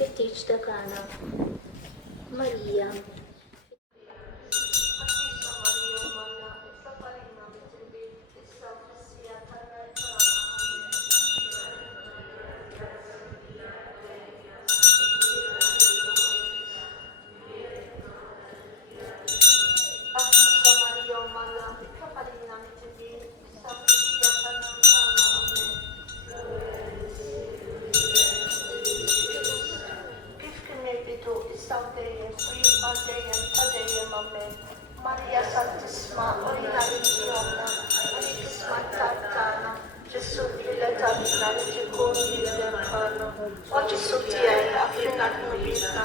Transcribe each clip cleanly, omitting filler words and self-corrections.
Fittiċ ta' kana. Marija. Maria Santissima, orina Virginia, Anixma Tartana, Gesù figlio Davina, Ticum figlio Carlo, o Gesù tieni, affrinat nubisna,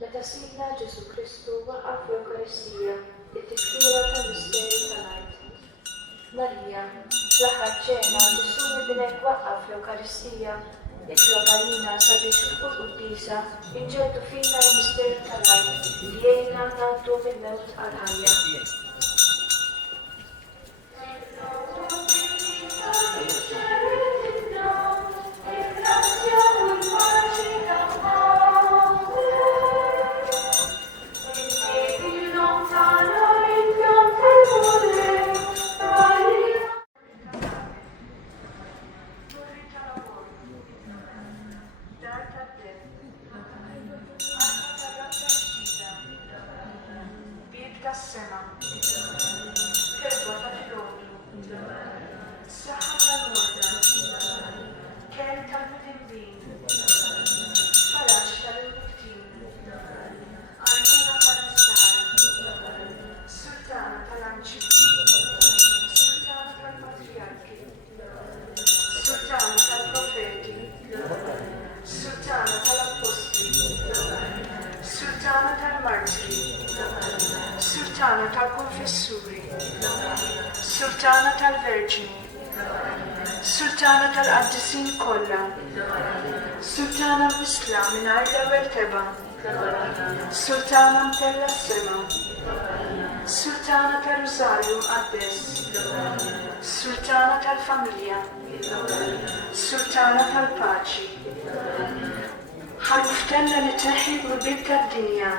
Meta Sidna Ġesu Kristu waqqaf l-Eukaristija, it-tifkira tal-misterju tal-Art. Marija, fl-aħħar ċena Ġesu mibinek waqqaf l-Eukaristija, itlob għalina sabiex fuq qudiesa inġeddu fina l-misterju tal-Art li jgħinna ngħaddu mill-mewt għal-ħajja. Tas-sema, kerba ta' filgħodu, saħħa tal-morda, kell tal-mudibbin, farax tal-imbuttin, għajnuna tal-istar, sultana tal-anċi, sultana tal-patriarki, sultana tal-profeti, sultana tal-apostoli, sultana tal-martiri, Sultana tal-Konfessuri, Sultana tal-Verġini, Sultana tal-Qaddisin kollha, Sultana Misla mingħajr l-ewwel teba', Sultana mtella s-sema, Sultana tal-Rużarju Mqaddes, Sultana tal-Familja, Sultana tal-Paċi. Ħaluftenna li tneħħi l-bib tad-dinja.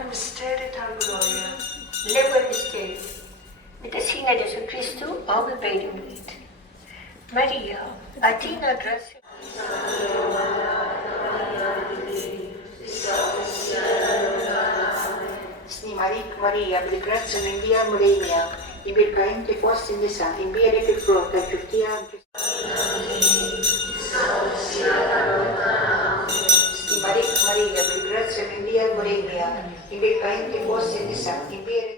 il-misteri tal-glorja. L-ewwel misterju. Meta-sina Ġesu Kristu għaw minn bejn il-mwiet. Marija, għatina grazzja. Snimarik Marija, bil-grazza minn Dija Mulejnija, imbirka inti fost in-nisa, imbirek il-frott tal-ġuftija. Snimarik Marija, bil-grazza minn Dija Mulejnija, imbirka inti fost in-nisa, imbirek.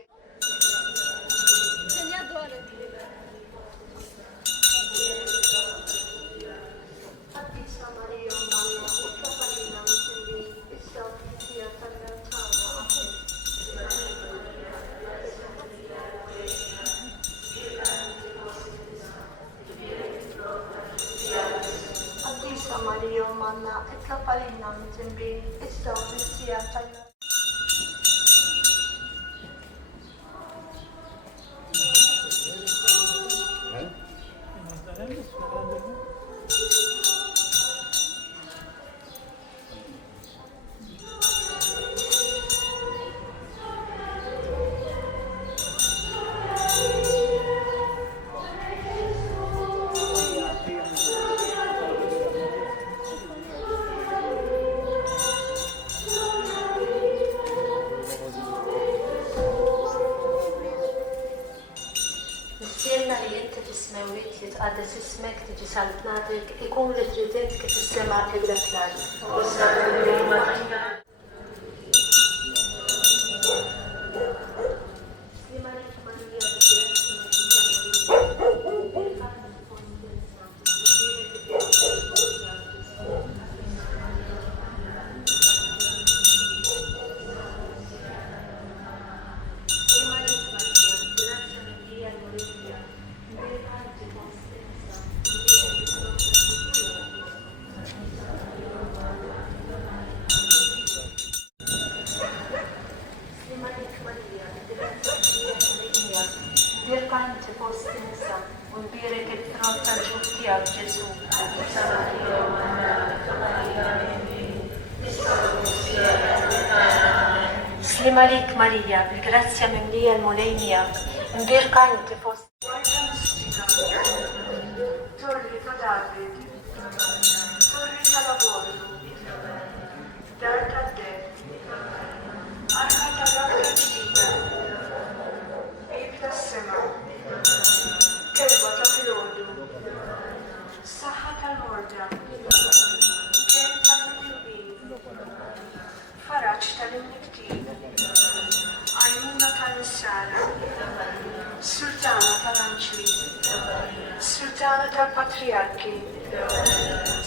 Marija Manna, itlob għalina mit-tinbin, issa u fis-sija tal-mewt. Nistielna li inti fis-smewwiet jitqaddes ismek tiġi saltnatek ikun li tridint kif is-sema tibret l-ard. Birka inti fost in-nisa u nbierek il-frott tal-ġuftija Ġesu. Slima lik Marija, bil-grazzja mimlija l-mulejnija, nbierka inti fost. Warta mistika, torri ta' David, torri tal-aborru, dar tad-deb, arka ta' ġdida, bib tas-sema, kelba ta' filgħodu, saħħa tal-morda, kem tal-mitibin, faraġġ tal-imniktib, għajnuna tal-nissara, sultana tal-anċli, sultana tal-patriarki,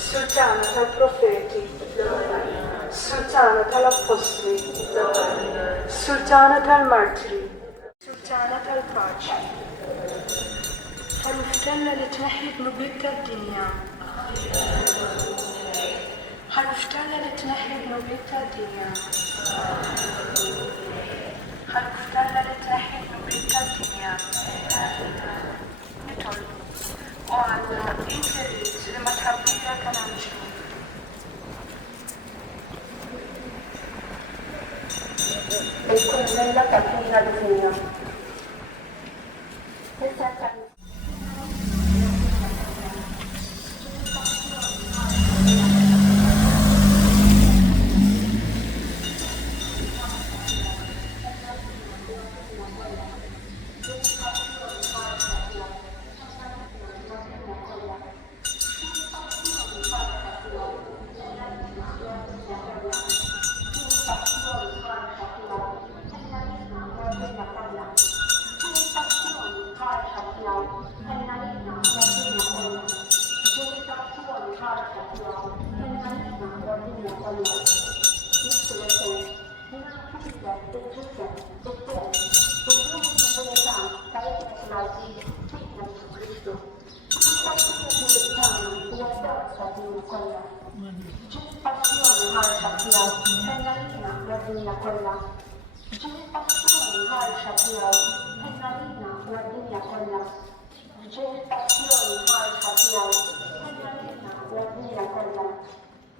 sultana tal-profeti, sultana tal-apostli, sultana tal-martri, sultana tal-paċi, ħaluftella li tneħħi bnubiet tad-dinja, ħaluftella li tneħħi bnubiet tad-dinja, ħaluftella li tneħħi bnubiet tad-dinja. Nitolbu u għandna inkerit li ma tħabbija tal-anġlu. Il-kunnella tal-ħina d-dinja.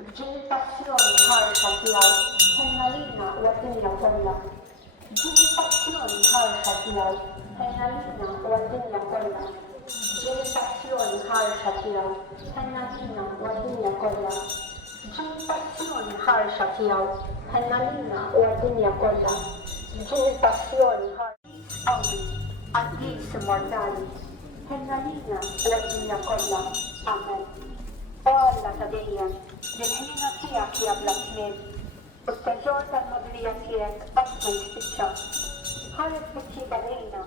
Visitazioni harsha tiegħu ħejna lilna u għad-dinja kollha. Visitazzjoni harsha tiegħu ħejna lilna u għad-dinja kollha. Visitazzjoni harsha tiegħu ħejna lilna u għad-dinja kollha. Visitazzjoni harsha tiegħu ħejna lilna u għad-dinja kollha. Visitazzjoni harsha għad-dis immortali ħejna lilna u għad-dinja kollha. Amen. O Alla ta' dejjem, l-ħnina tiegħek hija bla tmiem, u t-teżor tal-modrija tiegħek qatt ma jispiċċa. Ħares biċċiba lejna.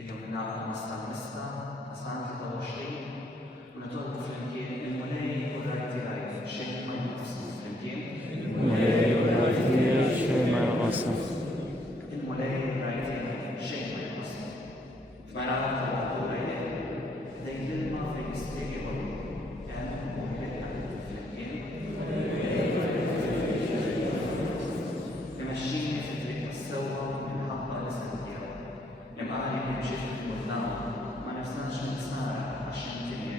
اليوم نعمل مستر أسان 23 ونطلب فلنكين الملاي ورايتي رايت الشيء ما ينفسه فلنكين الملاي ورايتي شيء ما ينقصه الملاي ورايتي شيء ما ينفسه ما نعرف هو رايتي دايما ما في استيقظ يعني هو يلقى فلنكين يمشيني في طريق السوا من حقا لسنتيا يمقالي بمشي في قدام ما نفسناش نسارع عشان تنيا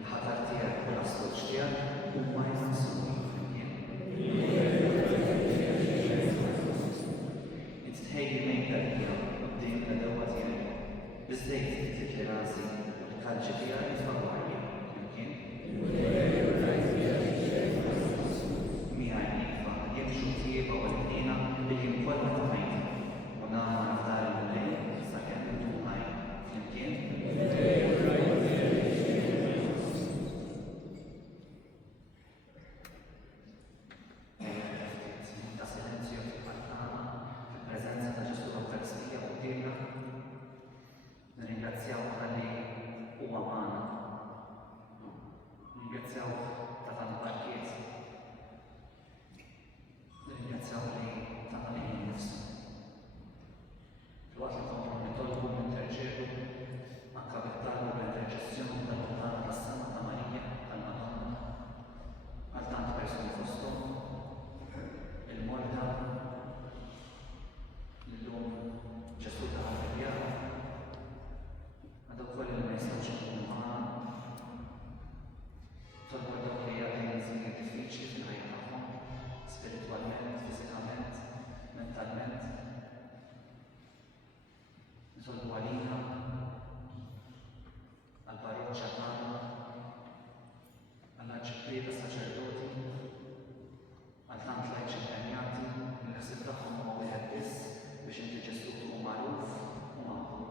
الحضر تياك والأصوات تياك وما ينسوني انت تهيئ ميتا اليوم قدام الأدوات يعني بالزيت تتلي راسي والقلج تياك يتفروا عليها يمكن ميعني يمشوا تيبا والدينا اللي مقلمة تميت ونام نفتار الليل سكن انتو هاي يمكن da silenzio che parliamo, in presenza da Gesù l'Eucaristia odierna, ringraziamo quelli umani, ringraziamo da tanta chiesa, ringraziamo lei da lei nefsa. الوقت القمر نطلبه من تأجيره مع كابتال بالتجسيم بالقرآن السنة ثمانية المدن التانت بيسون فستون المولدة اللوم جسودة عربية هذا كل اللي ما يستوجبون معنا طلبوا الدولية أي difficili في حياتهم spiritualmente, fisicamente, mentalmente نطلبوا عليها الباروكيا تاعنا alla ġibrieda saċerdoti għal tant lajċi impenjati il-ħsib tagħhom huwa wieħed biss biex inti Ġesu tkun magħruf u magħqul.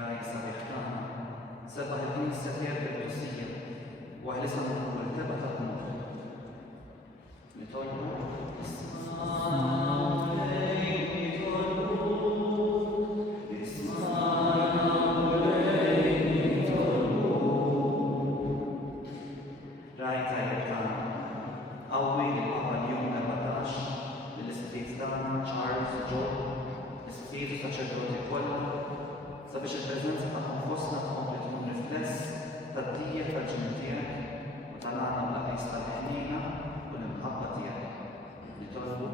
Raj sabiħ tagħna sebaħ il-Knisja tiegħek bil-Qudusija u ħlisha mill-teba tan-nur. Nitolbu Raj tajjeb tagħna qawwi l-Papa l-jum 14 lill-ispit tagħna Charles John, l-ispit saċerdoti kollha sabiex il-preżenza tagħhom fostna tkompli tkun rifless tad-dija tal-ġimgħa tiegħek u tal-għana mlaqis tal-ħnina u l-imħabba tiegħek. Nitolbu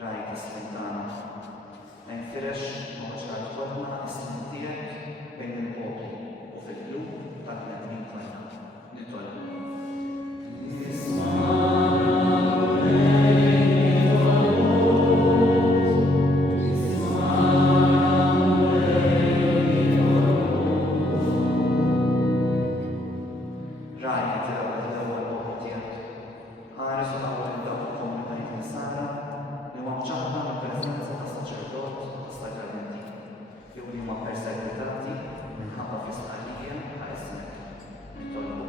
Raj tas-slim tagħna ma jinfirex ma' ċar kollha is-slim tiegħek bejn il-popli u fil-qlub tal-bnedmin kollha. Nitolbu. Raj tiraw l-ewwel poplu tiegħek. Ħares u qawwel dawk il-komunitajiet nisara li huma mċaħda mill-preżenza tas-saċerdot tas-sakramenti jew li huma persegwitati minħabba fis-sqarrija ta' ismek. Nitolbu.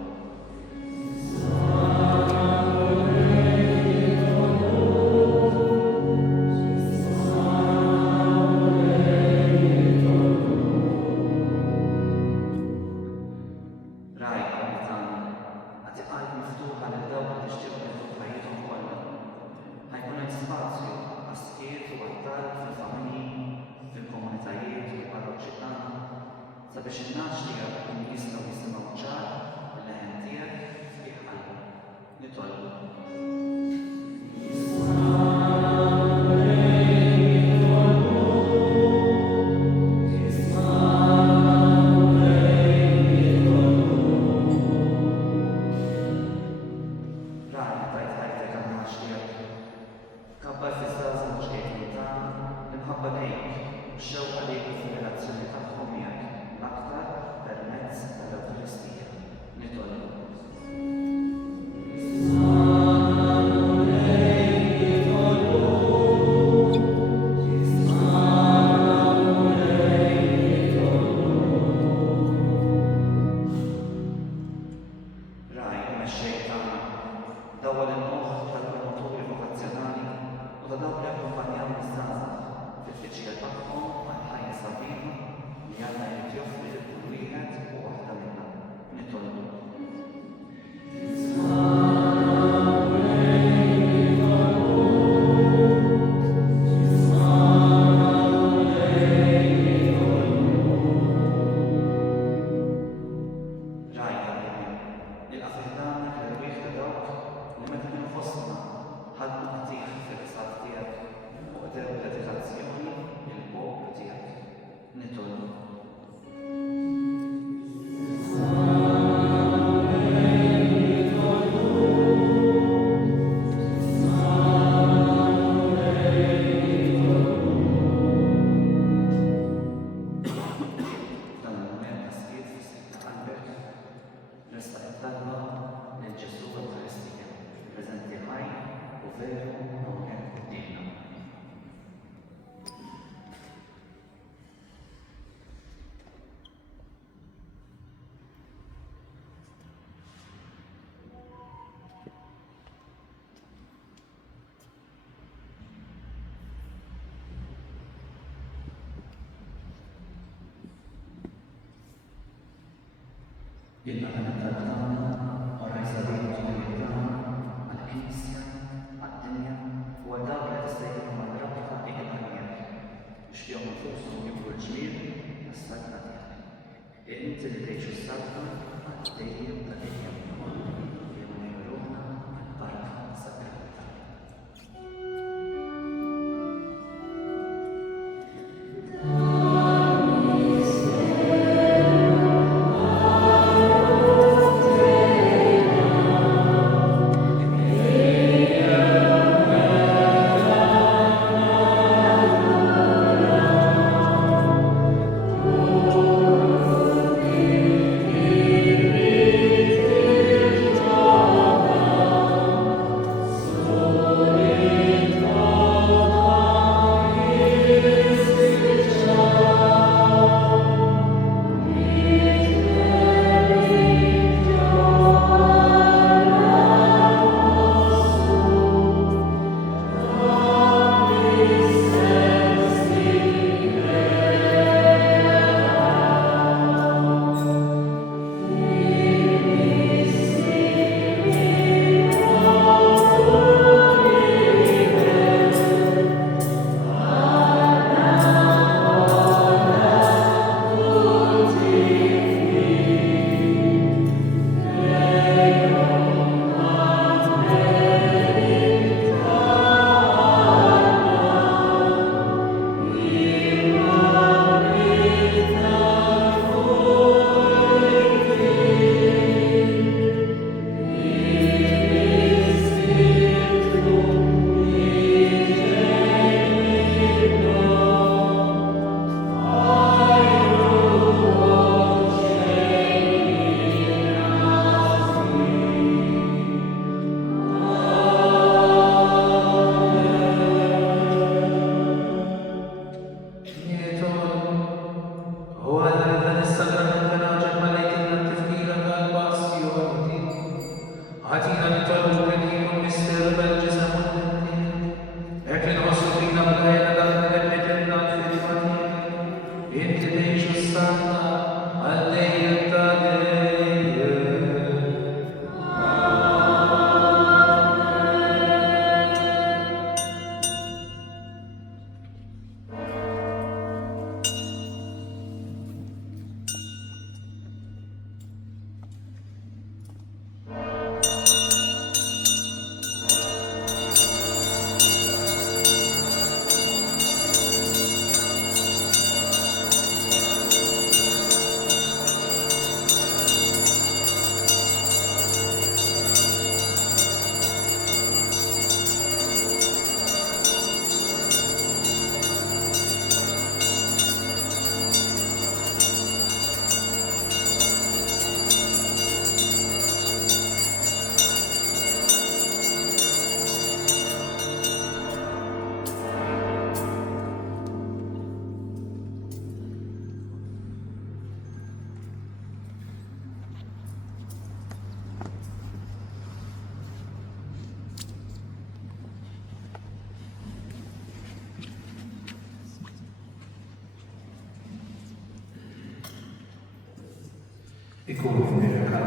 Raj tagħna għati qalb miftuħa lil dawk li tixtiequ jieħdu ħajjithom kollha. Ħajkun hemm spazju għas-skiet u għat-talb fil-familji, fil-komunitajiet u l-parroċċi tagħna sabiex in-nax tiegħek ikunu jistgħu jisimgħu ċar il-leħen tiegħek fih qalbhom. Nitolbu. Raj tajt ħajtek għan-nax tiegħek ta' dawk li akkumpanjaw l-istanza fil-tfittxija tagħhom għall-ħajja sabiħa li Alla jrid joffri lil kull wieħed u waħda minnha. Nitolbu. Il-Parlament tal-Tana, oraj sabiħ ġubilitana, għal-Knisja, għad-dinja, u għal-dawk li tistajtu mal-rabta il-ħajja, biex fjom nfushom jibru l-ġmil, għas-salta tiegħek. Inti li tgħixu s-salta, għad-dejjem tal-ejja li huma jmuruna għal-barka sagrata. Thank you. ikun f'nifika